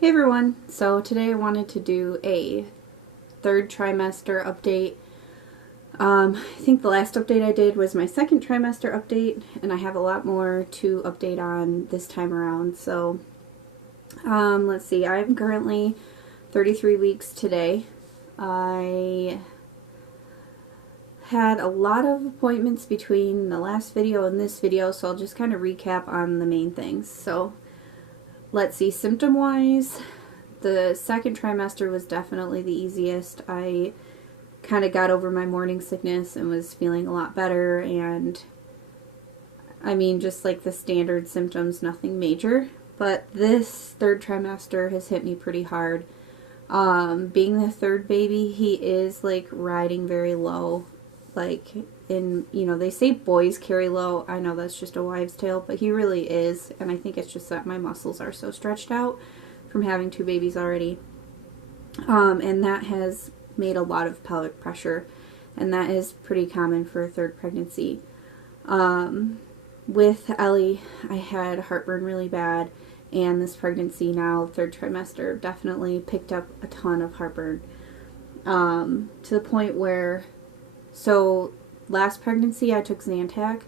Hey everyone, so today I wanted to do a third trimester update. I think the last update I did was my second trimester update, and I have a lot more to update on this time around. So let's see, I'm currently 33 weeks today. I had a lot of appointments between the last video and this video, so I'll just kind of recap on the main things. So let's see, symptom-wise, the second trimester was definitely the easiest. I kind of got over my morning sickness and was feeling a lot better, and I mean, just like the standard symptoms, nothing major. But this third trimester has hit me pretty hard. Being the third baby, he is like riding very low. Like, they say boys carry low. I know that's just a wives' tale, but he really is. And I think it's just that my muscles are so stretched out from having two babies already. And that has made a lot of pelvic pressure. And that is pretty common for a third pregnancy. With Ellie, I had heartburn really bad. And this pregnancy now, third trimester, definitely picked up a ton of heartburn. To the point where, so last pregnancy I took Zantac.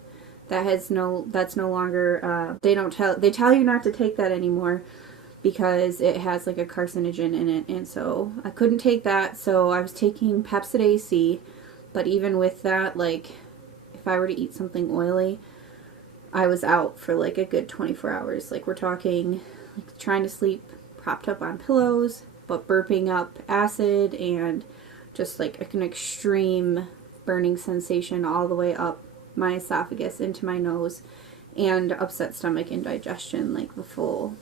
That's no longer, they tell you not to take that anymore because it has like a carcinogen in it, and so I couldn't take that, so I was taking Pepcid AC, but even with that, like, if I were to eat something oily, I was out for like a good 24 hours. Like, we're talking like trying to sleep propped up on pillows, but burping up acid and just like an extreme burning sensation all the way up my esophagus into my nose, and upset stomach, indigestion, like the full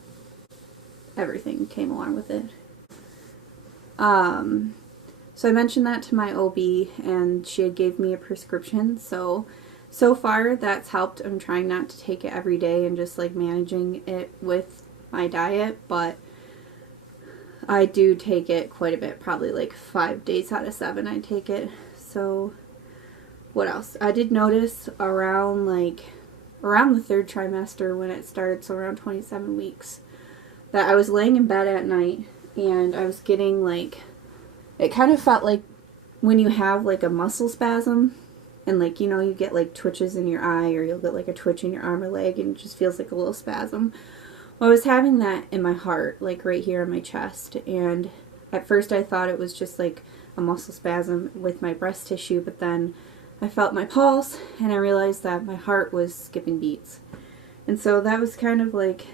everything came along with it. So I mentioned that to my OB, and she had gave me a prescription. So far that's helped. I'm trying not to take it every day and just like managing it with my diet, but I do take it quite a bit, probably like 5 days out of 7 I take it. So what else? I did notice around the third trimester when it started, so around 27 weeks, that I was laying in bed at night and I was getting like, it kind of felt like when you have like a muscle spasm and like, you get like twitches in your eye, or you'll get like a twitch in your arm or leg and it just feels like a little spasm. Well, I was having that in my heart, like right here in my chest, and at first I thought it was just like a muscle spasm with my breast tissue, but then I felt my pulse and I realized that my heart was skipping beats. And so that was kind of like,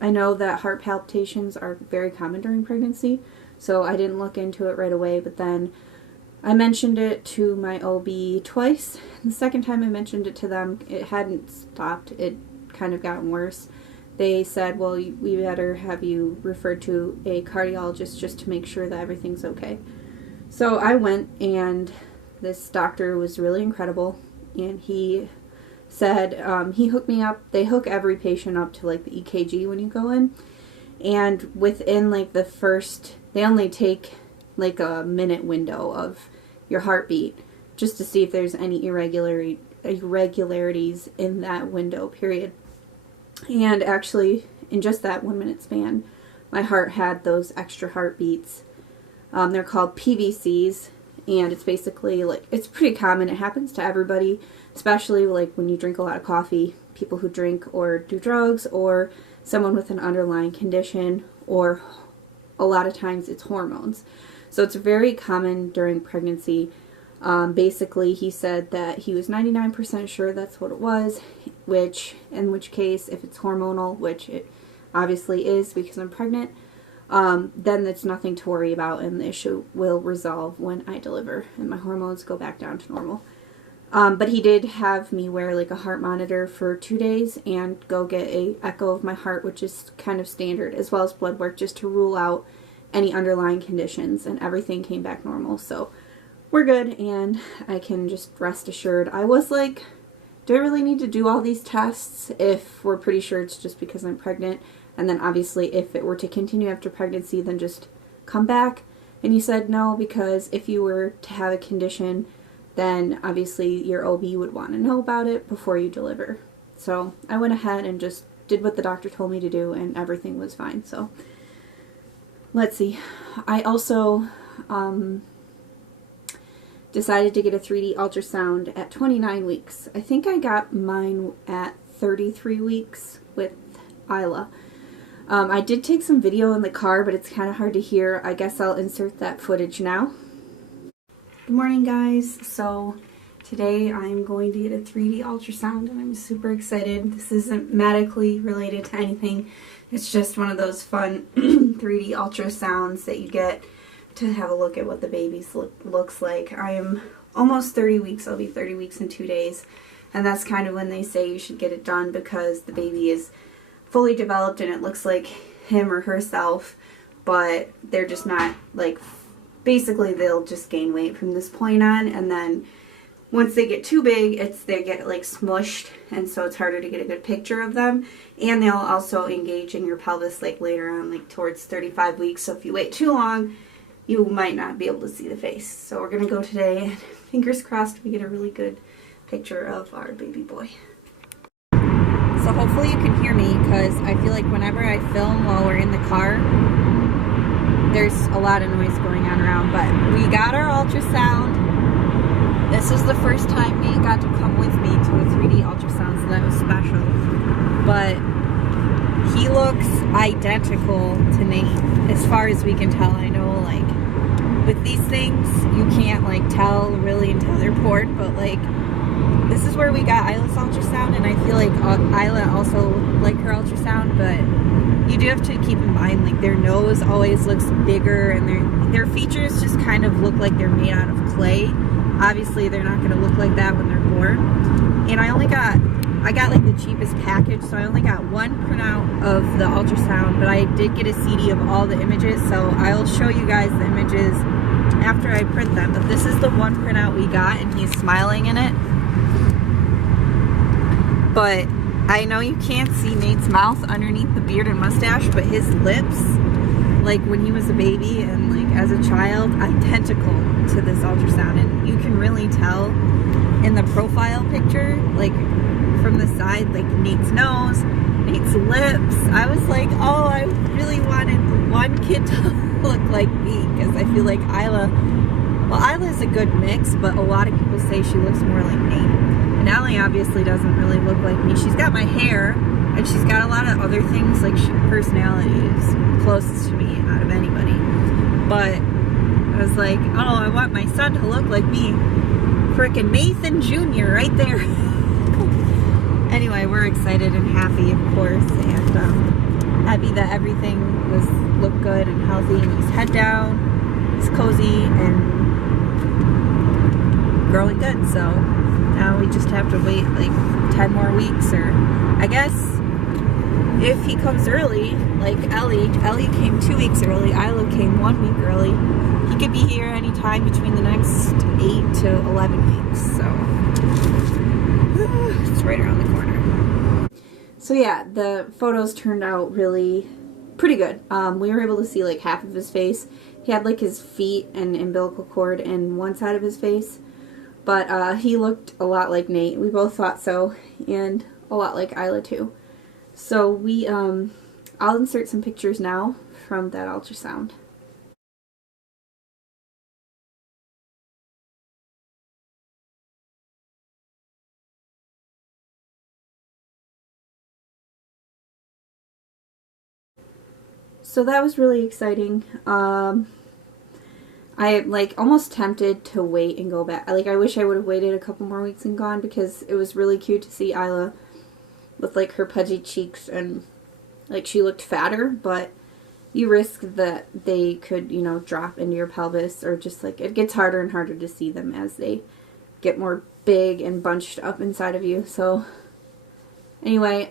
I know that heart palpitations are very common during pregnancy, so I didn't look into it right away, but then I mentioned it to my OB twice. The second time I mentioned it to them, it hadn't stopped. It kind of gotten worse. They said, well, we better have you referred to a cardiologist just to make sure that everything's okay. So I went, and this doctor was really incredible, and he said, he hooked me up. They hook every patient up to like the EKG when you go in, and within like the first, they only take like a minute window of your heartbeat just to see if there's any irregularities in that window period. And actually, in just that 1 minute span, my heart had those extra heartbeats. They're called PVCs, and it's basically like, it's pretty common. It happens to everybody, especially like when you drink a lot of coffee, people who drink or do drugs, or someone with an underlying condition, or a lot of times it's hormones. So it's very common during pregnancy. Basically, he said that he was 99% sure that's what it was, in which case, if it's hormonal, which it obviously is because I'm pregnant, then it's nothing to worry about, and the issue will resolve when I deliver and my hormones go back down to normal. But he did have me wear like a heart monitor for 2 days and go get a echo of my heart, which is kind of standard, as well as blood work, just to rule out any underlying conditions, and everything came back normal. So we're good, and I can just rest assured. I was like, do I really need to do all these tests if we're pretty sure it's just because I'm pregnant? And then obviously if it were to continue after pregnancy, then just come back. And he said no, because if you were to have a condition, then obviously your OB would want to know about it before you deliver. So I went ahead and just did what the doctor told me to do, and everything was fine. So let's see. I also decided to get a 3D ultrasound at 29 weeks. I think I got mine at 33 weeks with Isla. I did take some video in the car, but it's kind of hard to hear. I guess I'll insert that footage now. Good morning, guys. So today I'm going to get a 3D ultrasound and I'm super excited. This isn't medically related to anything. It's just one of those fun 3D ultrasounds that you get to have a look at what the baby looks like. I am almost 30 weeks. I'll be 30 weeks in 2 days. And that's kind of when they say you should get it done, because the baby is fully developed and it looks like him or herself, but they're just not, like, basically they'll just gain weight from this point on, and then once they get too big, they get like smushed, and so it's harder to get a good picture of them. And they'll also engage in your pelvis like later on, like towards 35 weeks. So if you wait too long, you might not be able to see the face. So we're gonna go today, and fingers crossed we get a really good picture of our baby boy. So hopefully you can hear me, because I feel like whenever I film while we're in the car, there's a lot of noise going on around. But we got our ultrasound. This is the first time Nate got to come with me to a 3D ultrasound, so that was special. But he looks identical to Nate, as far as we can tell. I know, like, with these things, you can't, like, tell really until they're born, but, like, this is where we got Isla's ultrasound, and I feel like Isla also like her ultrasound, but you do have to keep in mind, like, their nose always looks bigger, and their features just kind of look like they're made out of clay. Obviously, they're not going to look like that when they're born. And I got like the cheapest package, so I only got one printout of the ultrasound, but I did get a CD of all the images, so I'll show you guys the images after I print them. But this is the one printout we got, and he's smiling in it. But I know you can't see Nate's mouth underneath the beard and mustache, but his lips, like when he was a baby and like as a child, identical to this ultrasound. And you can really tell in the profile picture, like from the side, like Nate's nose, Nate's lips. I was like, oh, I really wanted one kid to look like me, because I feel like Isla is a good mix, but a lot of people say she looks more like Nate. And Allie obviously doesn't really look like me. She's got my hair, and she's got a lot of other things, like personality is closest to me out of anybody. But I was like, oh, I want my son to look like me. Frickin' Nathan Jr. right there. Anyway, we're excited and happy, of course, and happy that everything looked good and healthy, and he's head down, he's cozy, and growing good. So now we just have to wait like 10 more weeks, or I guess if he comes early, like Ellie came 2 weeks early, Isla came 1 week early. He could be here anytime between the next 8 to 11 weeks, so it's right around the corner. So yeah, the photos turned out really pretty good. We were able to see like half of his face. He had like his feet and umbilical cord in one side of his face. But he looked a lot like Nate. We both thought so, and a lot like Isla too. So I'll insert some pictures now from that ultrasound. So that was really exciting. I like almost tempted to wait and go back. Like, I wish I would have waited a couple more weeks and gone, because it was really cute to see Isla with like her pudgy cheeks, and like she looked fatter, but you risk that they could, you know, drop into your pelvis, or just like it gets harder and harder to see them as they get more big and bunched up inside of you. So anyway,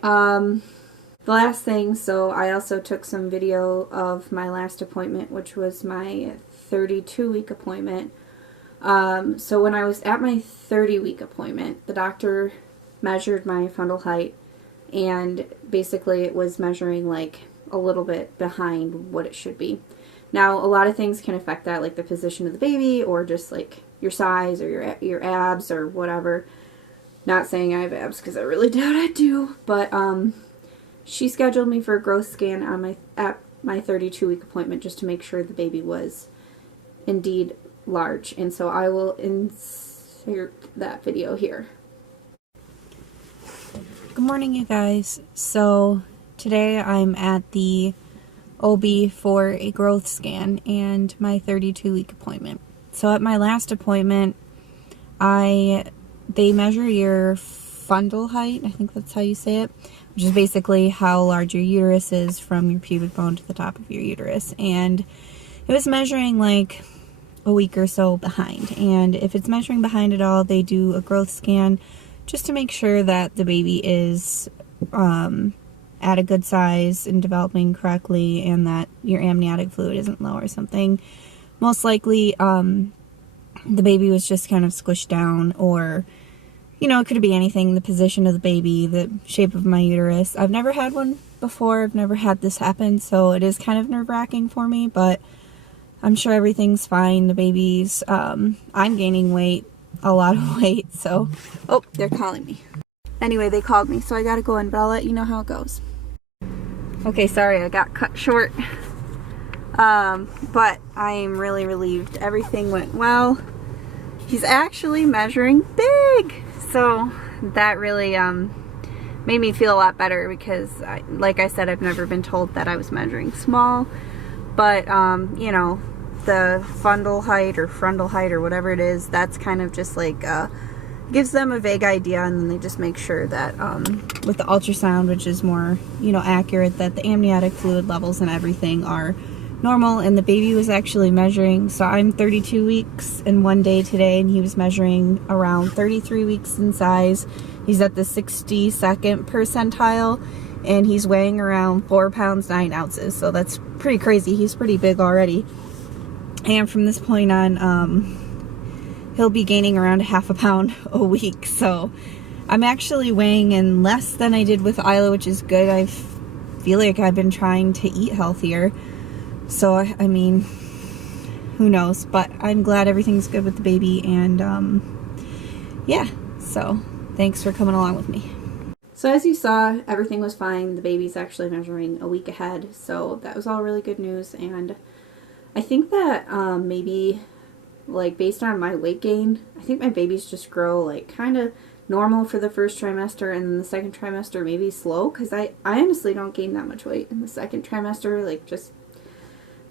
the last thing, so I also took some video of my last appointment, which was my 32-week appointment. So when I was at my 30-week appointment, the doctor measured my fundal height, and basically it was measuring like a little bit behind what it should be. Now, a lot of things can affect that, like the position of the baby, or just like your size, or your abs, or whatever. Not saying I have abs, because I really doubt I do, but she scheduled me for a growth scan on my my 32-week appointment just to make sure the baby was indeed large. And so I will insert that video here. Good morning, you guys. So today I'm at the OB for a growth scan and my 32-week appointment. So at my last appointment, they measure your fundal height, I think that's how you say it, which is basically how large your uterus is from your pubic bone to the top of your uterus. And it was measuring like a week or so behind. And if it's measuring behind at all, they do a growth scan just to make sure that the baby is at a good size and developing correctly, and that your amniotic fluid isn't low or something. Most likely, the baby was just kind of squished down, or, you know, it could be anything, the position of the baby, the shape of my uterus. I've never had one before. I've never had this happen, so it is kind of nerve-wracking for me, but I'm sure everything's fine. The baby's, I'm gaining weight, a lot of weight, so, oh, they're calling me. Anyway, they called me, so I gotta go in, but I'll let you know how it goes. Okay, sorry, I got cut short. But I am really relieved. Everything went well. He's actually measuring big, so that really made me feel a lot better, because like I said, I've never been told that I was measuring small. But you know, the fundal height or frontal height or whatever it is, that's kind of just like gives them a vague idea, and then they just make sure that with the ultrasound, which is more, you know, accurate, that the amniotic fluid levels and everything are normal. And the baby was actually measuring, so I'm 32 weeks and 1 day today, and he was measuring around 33 weeks in size. He's at the 62nd percentile, and he's weighing around 4 pounds 9 ounces, so that's pretty crazy. He's pretty big already. And from this point on, he'll be gaining around ½ a pound a week. So I'm actually weighing in less than I did with Isla, which is good. I feel like I've been trying to eat healthier. So, I mean, who knows? But I'm glad everything's good with the baby. And, yeah. So, thanks for coming along with me. So as you saw, everything was fine. The baby's actually measuring a week ahead. So that was all really good news. And I think that maybe, like, based on my weight gain, I think my babies just grow like kind of normal for the first trimester, and then the second trimester maybe slow, because I honestly don't gain that much weight in the second trimester, like just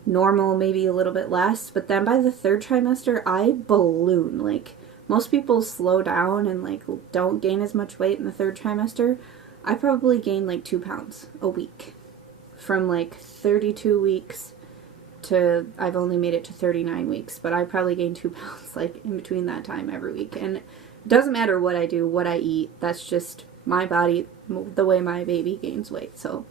normal, maybe a little bit less. But then by the third trimester, I balloon. Like, most people slow down and like don't gain as much weight in the third trimester. I probably gained like 2 pounds a week from like 32 weeks to, I've only made it to 39 weeks, but I probably gained 2 pounds like in between that time every week. And it doesn't matter what I do, what I eat, that's just my body, the way my baby gains weight. So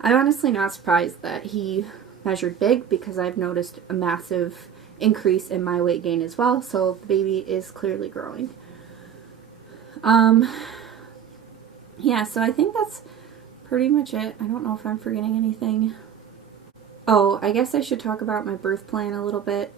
I'm honestly not surprised that he measured big, because I've noticed a massive increase in my weight gain as well. So the baby is clearly growing. Yeah, so I think that's pretty much it. I don't know if I'm forgetting anything. Oh, I guess I should talk about my birth plan a little bit.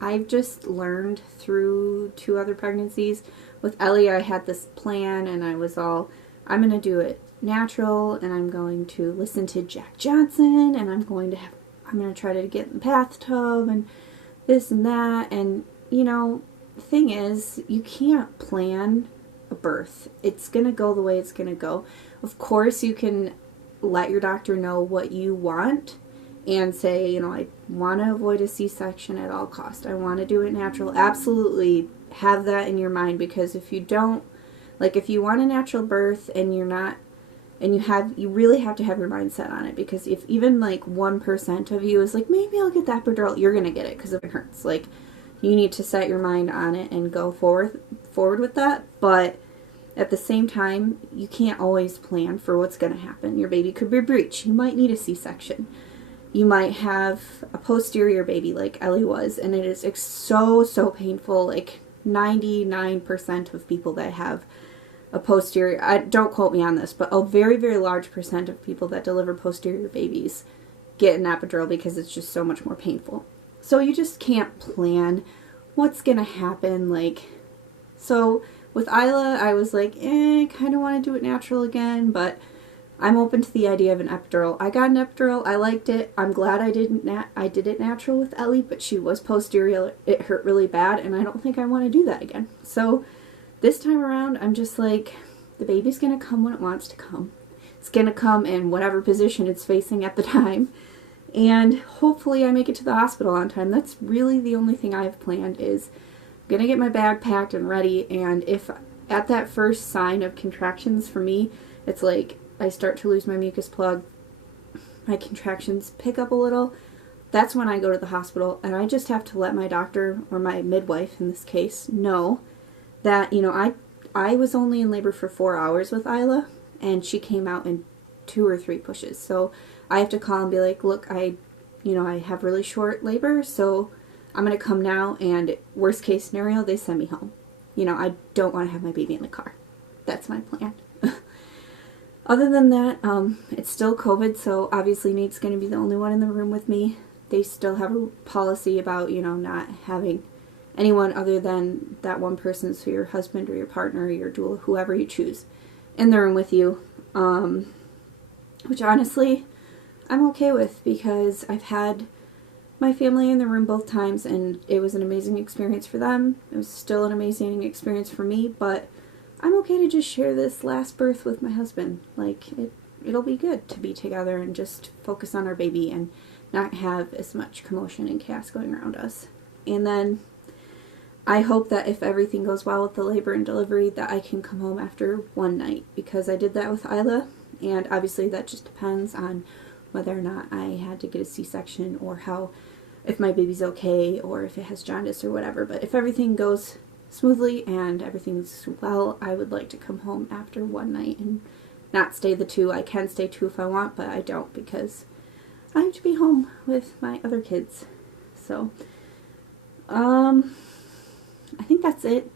I've just learned through 2 other pregnancies. With Ellie, I had this plan, and I was all, I'm going to do it natural, and I'm going to listen to Jack Johnson, and I'm going to try to get in the bathtub, and this and that. And, you know, the thing is, you can't plan a birth. It's going to go the way it's going to go. Of course, you can let your doctor know what you want and say, you know, I want to avoid a C-section at all costs. I want to do it natural. Absolutely have that in your mind, because if you don't, like, if you want a natural birth and you're not, and you really have to have your mind set on it, because if even like 1% of you is like, maybe I'll get the epidural, you're going to get it because it hurts. Like, you need to set your mind on it and go forward with that. But at the same time, you can't always plan for what's going to happen. Your baby could be breech. You might need a C-section. You might have a posterior baby like Ellie was, and it is so painful. Like 99% of people that have a posterior, don't quote me on this, but a very large percent of people that deliver posterior babies get an epidural because it's just so much more painful. So you just can't plan what's going to happen. Like, so with Isla, I was like, kind of want to do it natural again, but I'm open to the idea of an epidural. I got an epidural. I liked it. I'm glad I did it natural with Ellie, but she was posterior. It hurt really bad, and I don't think I want to do that again. So this time around, I'm just like, the baby's going to come when it wants to come. It's going to come in whatever position it's facing at the time. And hopefully I make it to the hospital on time. That's really the only thing I have planned is I'm going to get my bag packed and ready. And if at that first sign of contractions for me, it's like I start to lose my mucus plug, my contractions pick up a little, that's when I go to the hospital. And I just have to let my doctor, or my midwife in this case, know that, you know, I was only in labor for 4 hours with Isla, and she came out in 2 or 3 pushes. So I have to call and be like, look, I have really short labor, so I'm going to come now, and worst case scenario, they send me home. You know, I don't want to have my baby in the car. That's my plan. Other than that, it's still COVID, so obviously Nate's going to be the only one in the room with me. They still have a policy about, you know, not having anyone other than that one person, so your husband or your partner or your doula, whoever you choose, in the room with you. Which honestly, I'm okay with, because I've had my family in the room both times, and it was an amazing experience for them. It was still an amazing experience for me, but I'm okay to just share this last birth with my husband. Like, it'll be good to be together and just focus on our baby and not have as much commotion and chaos going around us. And then I hope that if everything goes well with the labor and delivery, that I can come home after one night, because I did that with Isla, and obviously that just depends on whether or not I had to get a C-section, or if my baby's okay, or if it has jaundice or whatever. But if everything goes smoothly and everything's well, I would like to come home after one night and not stay the 2. I can stay 2 if I want, but I don't, because I have to be home with my other kids. So, I think that's it.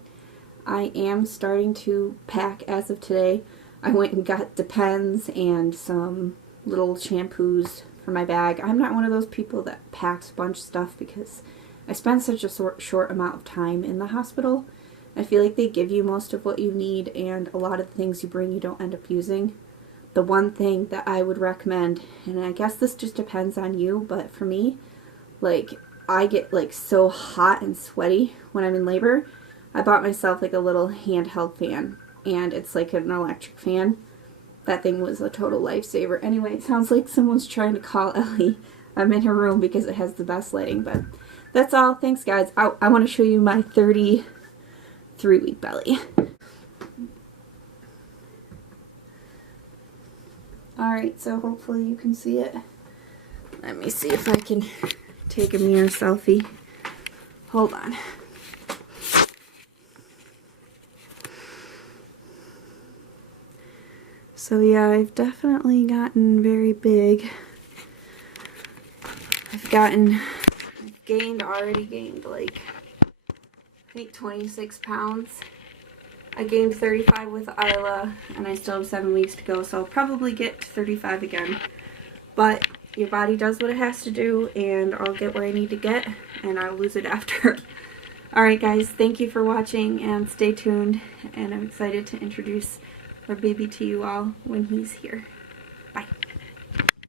I am starting to pack as of today. I went and got Depends and some little shampoos for my bag. I'm not one of those people that packs a bunch of stuff, because I spend such a short amount of time in the hospital. I feel like they give you most of what you need, and a lot of the things you bring you don't end up using. The one thing that I would recommend, and I guess this just depends on you, but for me, like, I get like so hot and sweaty when I'm in labor. I bought myself like a little handheld fan, and it's like an electric fan. That thing was a total lifesaver. Anyway, it sounds like someone's trying to call Ellie. I'm in her room because it has the best lighting, but that's all. Thanks, guys. I want to show you my 33-week belly. Alright, so hopefully you can see it. Let me see if I can take a mirror selfie. Hold on. So yeah, I've definitely gotten very big. Already gained like, I think 26 pounds. I gained 35 with Isla, and I still have 7 weeks to go, so I'll probably get to 35 again. But your body does what it has to do, and I'll get where I need to get, and I'll lose it after. Alright guys, thank you for watching, and stay tuned, and I'm excited to introduce our baby to you all when he's here.